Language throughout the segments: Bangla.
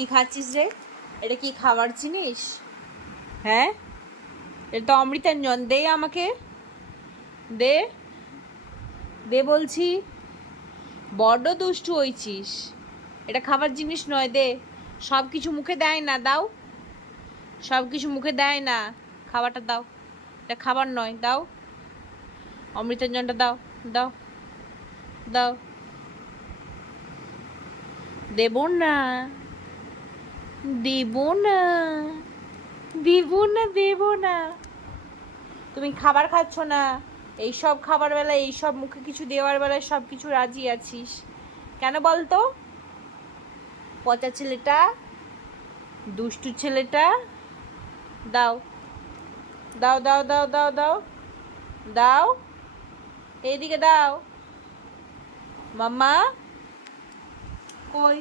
কি খাচ্ছিস রে? এটা কি খাবার জিনিস? হ্যাঁ, এটা তো অমৃতাঞ্জন। দে আমাকে, দে দে বলছি। বড্ড দুষ্টু হয়েছিস। এটা খাবার জিনিস নয়, দে। সব কিছু মুখে দেয় না, দাও। সব কিছু মুখে দেয় না, খাবারটা দাও। এটা খাবার নয়, দাও। অমৃতাঞ্জনটা দাও, দাও, দাও। দেব না, দেব না, দেব না, দেব না। তুমি খাবার খাচ্ছ না, এইসব খাবার বেলায়, এইসব মুখে কিছু দেওয়ার বেলায় সব কিছু রাজি আছিস কেন বলতো? পচা ছেলেটা, দুষ্টু ছেলেটা। দাও, দাও, দাও, দাও, দাও, দাও, দাও, এইদিকে দাও। মাম্মা কই?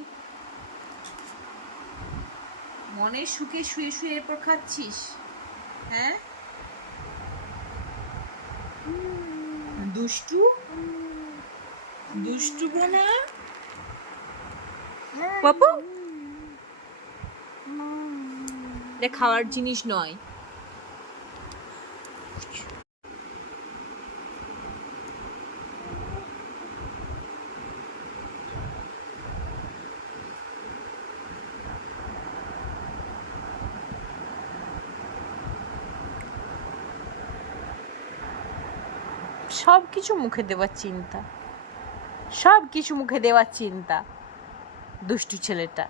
মনের সুখে শুয়ে শুয়ে এরপর খাচ্ছিস? হ্যাঁ, দুষ্টু, দুষ্টু বোনা বাবু। এটা খাওয়ার জিনিস নয়। সব কিছু মুখে দেওয়ার চিন্তা, সব কিছু মুখে দেওয়ার চিন্তা, দুষ্টু ছেলেটা।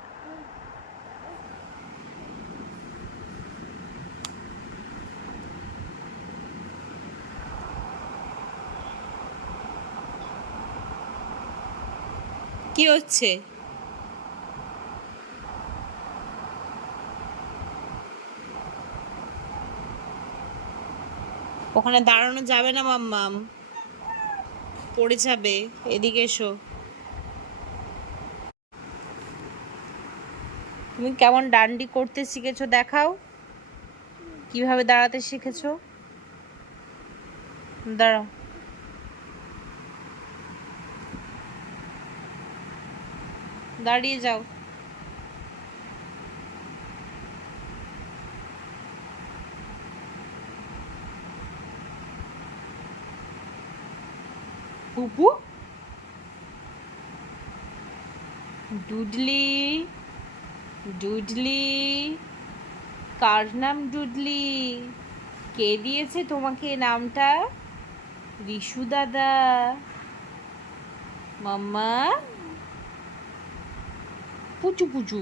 কি হচ্ছে? ওখানে দাঁড়ানো যাবে না মাম্মাম, পড়ে যাবে। এদিকে এসো। তুমি কেমন ডান্ডি করতে শিখেছো দেখাও, কিভাবে দাঁড়াতে শিখেছো। দাঁড়াও, দাঁড়িয়ে যাও। পুপু, ডুডলি, ডুডলি। কার নাম ডুডলি? কে দিয়েছে তোমাকে নামটা? রিশু দাদা। মাম্মা, পুচু পুচু।